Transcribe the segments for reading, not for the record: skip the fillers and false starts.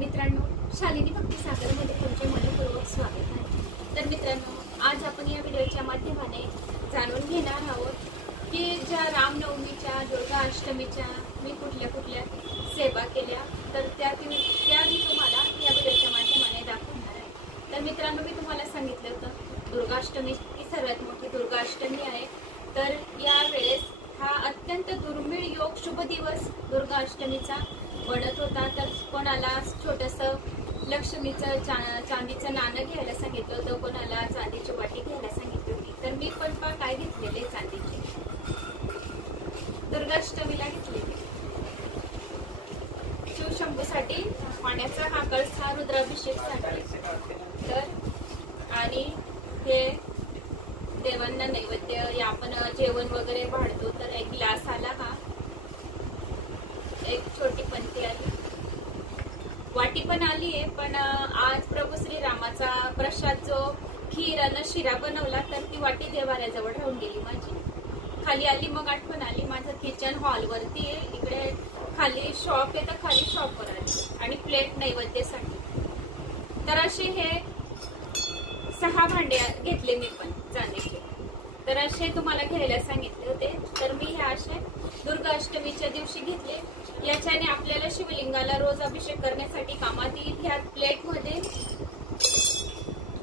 मित्रांनो, शालिनी भक्ती सागरमध्ये तुमचे मनपूर्वक स्वागत आहे। तर मित्रांनो, आज आपण या व्हिडिओच्या माध्यमाने जाणून घेणार आहोत की ज्या रामनवमीच्या, दुर्गा अष्टमीच्या मी कुठल्या सेवा केल्या, तर त्या मी तुम्हाला या व्हिडिओच्या माध्यमाने दाखवणार आहे। तर मित्रांनो, मी तुम्हाला सांगितलं होतं दुर्गाष्टमी ही सर्वात मोठी दुर्गाष्टमी आहे। तर या वेळेस हा अत्यंत दुर्मिळ योग शुभ दिवस दुर्गा अष्टमीचा बनत होता। तर कोणाला छोटंसं लक्ष्मीचं चांदीचं नाणं घ्यायला सांगितलं होतं, कोणाला चांदीची वाटी घ्यायला सांगितली होती। तर मी पण काय घेतलेले, चांदीची दुर्गाष्टमीला घेतलेली। शिवशंभूसाठी पाण्याचा हा कळसा रुद्राभिषेकसाठी, तर आणि हे देवांना नैवेद्य या आपण जेवण वगैरे वाढतो। तर एक ग्लास आला, हा एक छोटी पंती आली, वाटी पण आली आहे। पण आज प्रभू श्रीरामाचा प्रसाद जो खीर आणि शिरा बनवला, तर ती वाटी देवाऱ्याजवळ राहून गेली माझी। खाली आली, मग आठवण आली माझं किचन हॉल वरती आहे, इकडे खाली शॉप आहे, तर खाली शॉपवर आली आणि प्लेट नैवेद्यासाठी। तर असे हे 6 भांडे घेतले मी पण चांदीचे। तर असे तुम्हाला घ्यायला सांगितले होते, तर मी हे असे दुर्गा अष्टमीच्या दिवशी घेतले। याच्याने आपल्याला शिवलिंगाला रोज अभिषेक करण्यासाठी कामात येईल। ह्या प्लेट मध्ये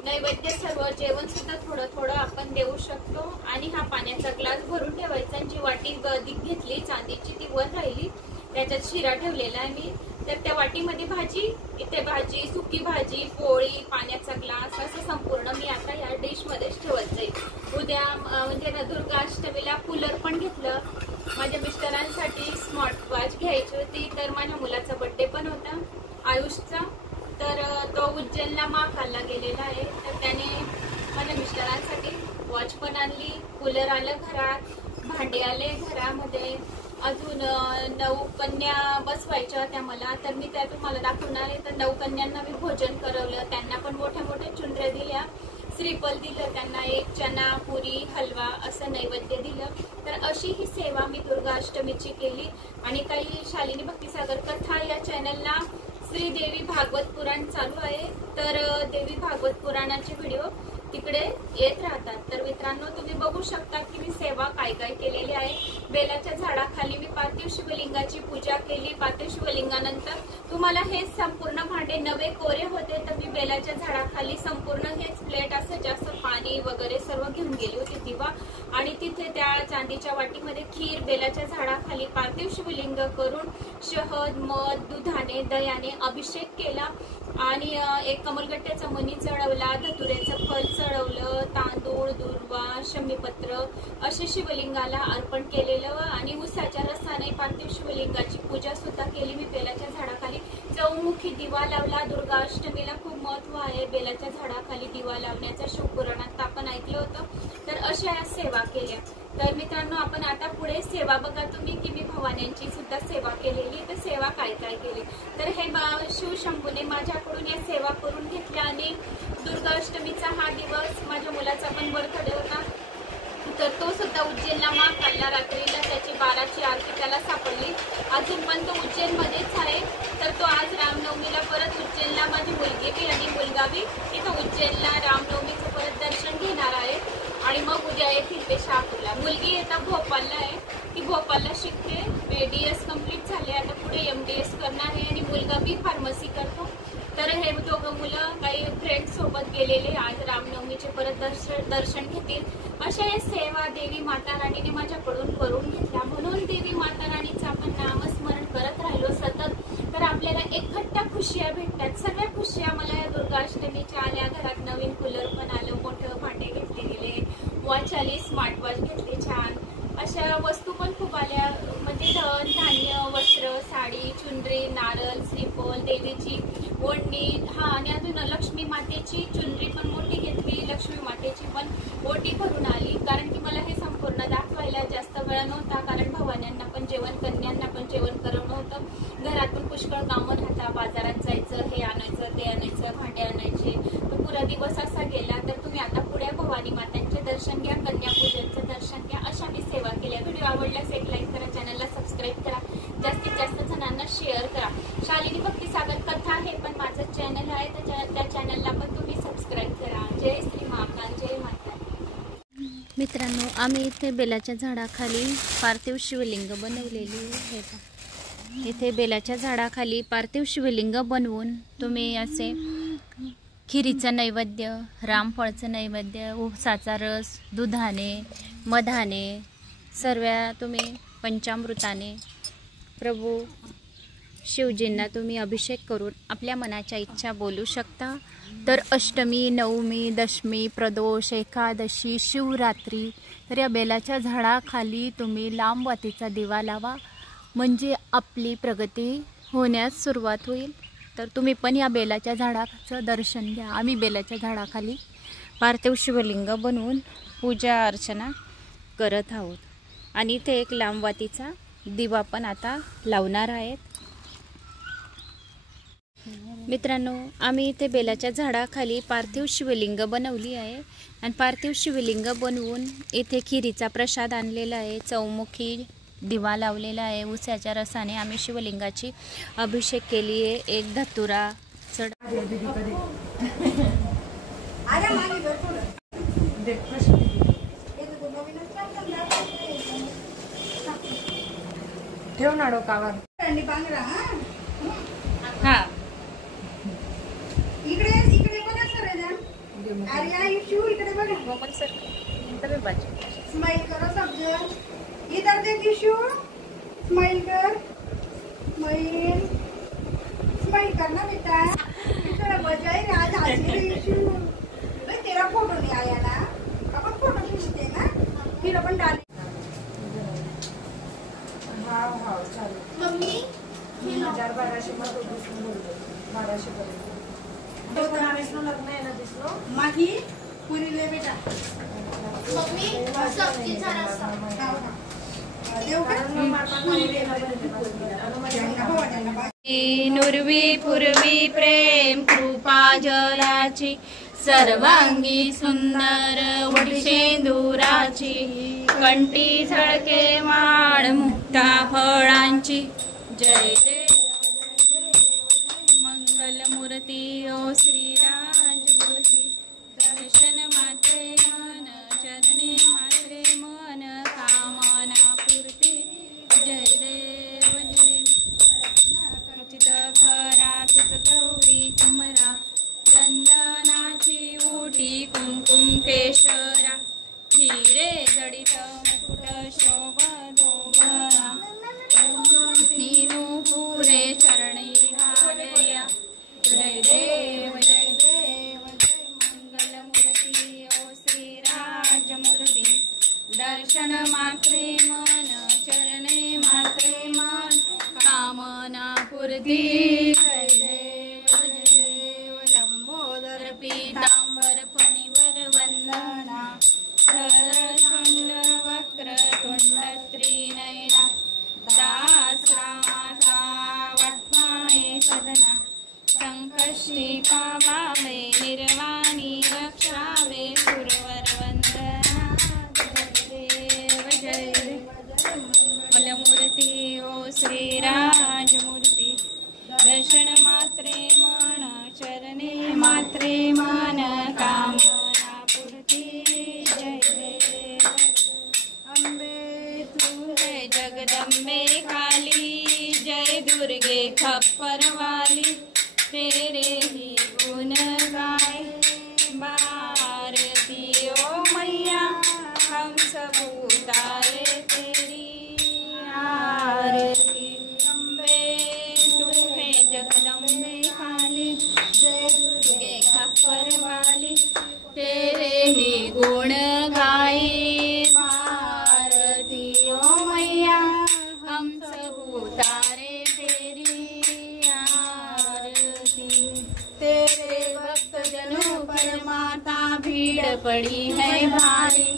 नैवेद्य सर्व जेवण सुद्धा थोडं थोडं आपण देऊ शकतो। आणि हा पाण्याचा ग्लास भरून ठेवायचा। जी वाटी घेतली चांदीची ती वर राहिली, त्याच्यात शिरा ठेवलेला आहे मी। तर त्या वाटीमध्ये भाजी, इथे भाजी, सुकी भाजी, पोळी, पाण्याचा ग्लास असं संपूर्ण मी आता या डिश मध्येच ठेवत जाईल। उद्या म्हणजे ना दुर्गा अष्टमीला कूलर पण घेतलं। माझ्या मिस्टरांसाठी स्मार्ट वॉच घ्यायची होती, तर माझ्या मुलाचा बर्थडे पण होता आयुषचा, तर तो उज्जैनला महाकालला गेलेला आहे। तर त्याने माझ्या मिस्टरांसाठी वॉच पण आणली, कूलर आलं घरात, भांडे आले घरामध्ये, अजून 9 कन्या बसवायच्या होत्या मला। तर मी त्या तुम्हाला दाखवणार आहे। तर 9 कन्यांना मी भोजन करवलं, त्यांना पण मोठ्या मोठ्या चुनऱ्या दिल्या, श्रीफल दिलं त्यांना, एक चना, पुरी, हलवा असं नैवेद्य दिलं। तर अशी ही सेवा मी दुर्गा अष्टमीची केली। आणि काही शालिनी भक्तिसागर कथा या चॅनलला श्री देवी भागवत पुराण चालू आहे, तर देवी भागवत पुराणाचे व्हिडिओ तिकडे येत राहतात। तर मित्रांनो, तुम्ही बघू शकता की मी सेवा काय केलेली आहे। बेलाच्या झाडाखाली मी पार्थिव शिवलिंगाची पूजा केली। पार्थिव शिवलिंगानंतर तुम्हाला हे संपूर्ण भांडे नवे कोरे होते, तर मी बेलाच्या झाडाखाली संपूर्ण हेच प्लेट असं जास्त पाणी वगैरे सर्व घेऊन गेली होती दिवा। आणि तिथे त्या चांदीच्या वाटीमध्ये खीर, बेलाच्या झाडाखाली पार्थिव शिवलिंग करून शहद, मध, दुधाने, दह्याने अभिषेक केला। आणि एक कमलगट्ट्याचा मणी चढवला, धतुऱ्याचं फल चढवलं, तांदूळ, दुर्वा, शमीपत्र असे शिवलिंगाला अर्पण केलेलं। आणि उसाच्या रसाने पार्थिव शिवलिंगाची पूजा सुद्धा केली मी बेलाच्या झाडाखाली। चौमुखी दिवा लावला। दुर्गा अष्टमीला खूप महत्व आहे बेलाच्या झाडाखाली दिवा लावण्याचं, शिवपुराणात आपण ऐकलं होतं। तर अशा या सेवा केल्या। तर मित्रांनो, आपण आता पुढे सेवा बघा तुम्ही की मी भवान्यांची सुद्धा सेवा केलेली। तर सेवा काय केली, तर हे शिवशंभूने माझ्याकडून या सेवा करून घेतल्या। आणि दुर्गा अष्टमीचा हा दिवस माझ्या मुलाचा पण बर्थडे होता, तर तो सुद्धा उज्जैनला महाकालला रात्रीला त्याची 12ची आरती त्याला सापडली। अजून पण तो उज्जैन मध्येच आहे। तर तो आज रामनवमीला परत उज्जैनला, माझी मुलगी बी आणि मुलगा बी तिथं उज्जैनला रामनवमीचं परत दर्शन घेणार आहे। आणि मग उद्या येतील ते शहापूरला। मुलगी आता भोपाळला आहे, ती भोपाळला शिकते, BDS कंप्लीट झाले, आता पुढे MDS करणार आहे। आणि मुलगा बी फार्मसी करतो। तर हे दोघं मुलं काही फ्रेंड सोबत गेलेले आज रामनवमीचे परत दर्शन घेतील। अशा या सेवा देवी माता राणीने माझ्याकडून करून घेतल्या। म्हणून देवी माता राणीचं आपण नामस्मरण करत राहिलो सतत, तर आपल्याला एकखट्ट्या खुशिया भेटतात। सगळ्या खुशिया मला या दुर्गा अष्टमीच्या आल्या। घरात नवीन कूलर पण आलं, मोठं भांडे घेतले गेले, वॉच आली, स्मार्ट वॉच घेतली छान, अशा वस्तू पण खूप आल्या। म्हणजे धन धान्य, वस्त्र, साडी, चुनरी, नारळ, श्रीफल, देवीची ओढणी, हा आणि अजून लक्ष्मी मातेची चुनरी पण मोठी घेतली, लक्ष्मी मातेची पण ओटी भरून आली। कारण की मला हे संपूर्ण दाखवायला जास्त वेळ नव्हता, कारण भवान्यांना पण जेवण, कन्यांना पण जेवण करणं होतं। घरातून पुष्कळ कामं राहतात, बाजारात जायचं, हे आणायचं, ते आणायचं, भांडे आणायचे, तर पुरा दिवस असा गेला। तर तुम्ही आता पुढे भवानी मातांचे दर्शन घ्या, कन्यापूजनचं दर्शन घ्या। अशा मी सेवा केल्या। व्हिडिओ आवडल्यास एक लाईक करा, चॅनलला सबस्क्राईब करा, जास्तीत जास्त जणांना शेअर करा। शालिनी भक्तिसागर कथा हे पण आम्ही इथे बेलाच्या झाडाखाली पार्थिव शिवलिंग बनवलेली आहे. इथे बेलाच्या झाडाखाली पार्थिव शिवलिंग बनवून तुम्ही असे खिरीचं नैवेद्य, रामफळचं नैवेद्य, ऊसाचा रस, दुधाने, मधाने, सर्व तुम्ही पंचामृताने प्रभू शिवजींना तुम्ही अभिषेक करून आपल्या मनाच्या इच्छा बोलू शकता. तर अष्टमी, नवमी, दशमी, प्रदोष, एकादशी, शिवरात्री तर या बेलाच्या झाडाखाली तुम्ही लांबवातीचा दिवा लावा, म्हणजे आपली प्रगती होण्यास सुरुवात होईल. तर तुम्ही पण या बेलाच्या झाडाचं दर्शन घ्या. आम्ही बेलाच्या झाडाखाली पार्थिव शिवलिंग बनवून पूजा अर्चना करत आहोत आणि इथे एक लांबवातीचा दिवा पण आता लावणार आहेत. मित्रांनो, आम्ही इथे बेलाच्या झाडाखाली पार्थिव शिवलिंग बनवली आहे आणि पार्थिव शिवलिंग बनवून इथे खिरीचा प्रसाद आणलेला आहे, चौमुखी दिवा लावलेला आहे. ऊसाच्या रसाने आम्ही शिवलिंगाची अभिषेक केली आहे. एक धतुरा चढ ठेव ना डोकावर. हा इकडे इकडे बघा सर. अरे या इशू इकडे बघा. स्माइल करो सब जन. इधर देख इशू. स्माइल कर. स्माइल स्माइल करना बेटा. इतना मजा है आज आज इशू. भाई तेरा फोटो नहीं आया ना, अपन फोटो खींचते हैं ना, फिर अपन डालें. हाँ हाँ चालू. मम्मी 1200 मध्ये बसून बोलतो. 1200 पर्यंत. लग्न आहे ना दिसलो माझी पुरी ले बेटा. मम्मी सब्जी नुरवी पूर्वी प्रेम कृपा जलाची, सर्वांगी सुंदर वटशेंदुराची, कंठी झळके माळ मुक्ता फळांची. जय जय मंगलमूर्ती ओ श्रीराजमूर्ती, दर्शन मात्रे मन, चरणे मात्रे मन, कामना पूर्ती. जय देव जय उचित खरा तुझ गौरी कुमरा, चंदनाची ओटी कुंकुम केशरा, हिरे जडित मुकुट शोभा नीनू पुरे चरणी घालया. जय देव जय देव जय मंगलमूर्ती ओ श्रीराजमूर्ती, दर्शन मात्रे मन, चरणे मात्रे मन, कामना पूर्ती. जय देव जय देव लंबोदर पीतांबर फणीवर वंदना, सरखंड वक्र तुंड त्रिनयना, दासरामाता वटमाये सदना, संकष्टी पावावे निर्वाणी रक्षावे सुरवर वंदना. जय देव जय मंगलमूर्ती ओ श्रीराजमूर्ती, दर्शन मात्रे मन, चरणे मात्रे मन, कामना पूर्ती. जय देव अंबे तू है जगदंबे काली, जय दुर्गे खप्पर वाली, तेरे ही गुण गाए भारती ओ मैया, हम सब उतारे तेरी आरती. अम्बे तू है जगदंबे काली, जय दुर्गे खप्पर वाली, तेरे ही गुण गाए भारती ओ मैया, हम सब उतारे तेरी आरती. तेरे भक्त जनों पर माता भीड़ पड़ी है भारी,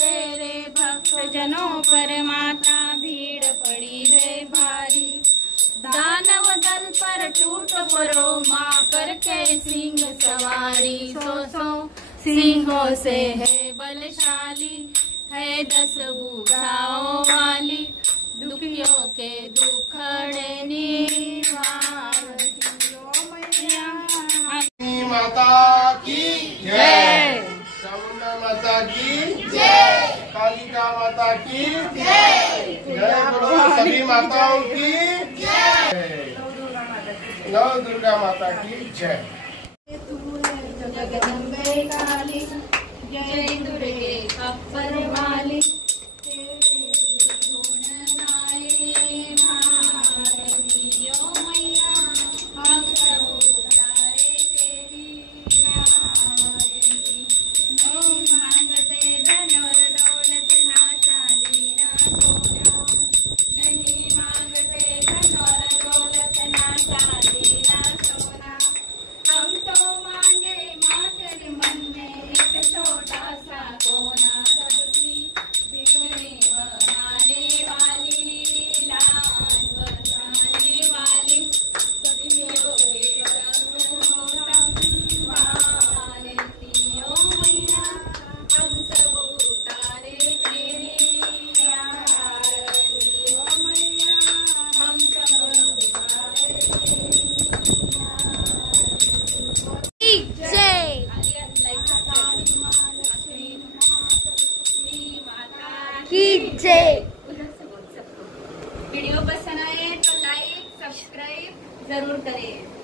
तेरे भक्त जनों पर माता भीड़ पड़ी है भारी, दानव दल पर टूट पड़ो माँ करके सिंह सवारी. सो सिंहों से है बलशाली, है 10 भुजाओं वाली, दुखियों के दुखड़े निवारती. माता की जय, चामुंडा माता की जय. दुर्गा माता की जय बोलो सभी माताओं की जय। नौ दुर्गा माता की जय। जगदम्बे काली जय दुर्गे अप्पर वाली वीडियो पसंद आए तो लाइक सब्सक्राइब जरूर करें।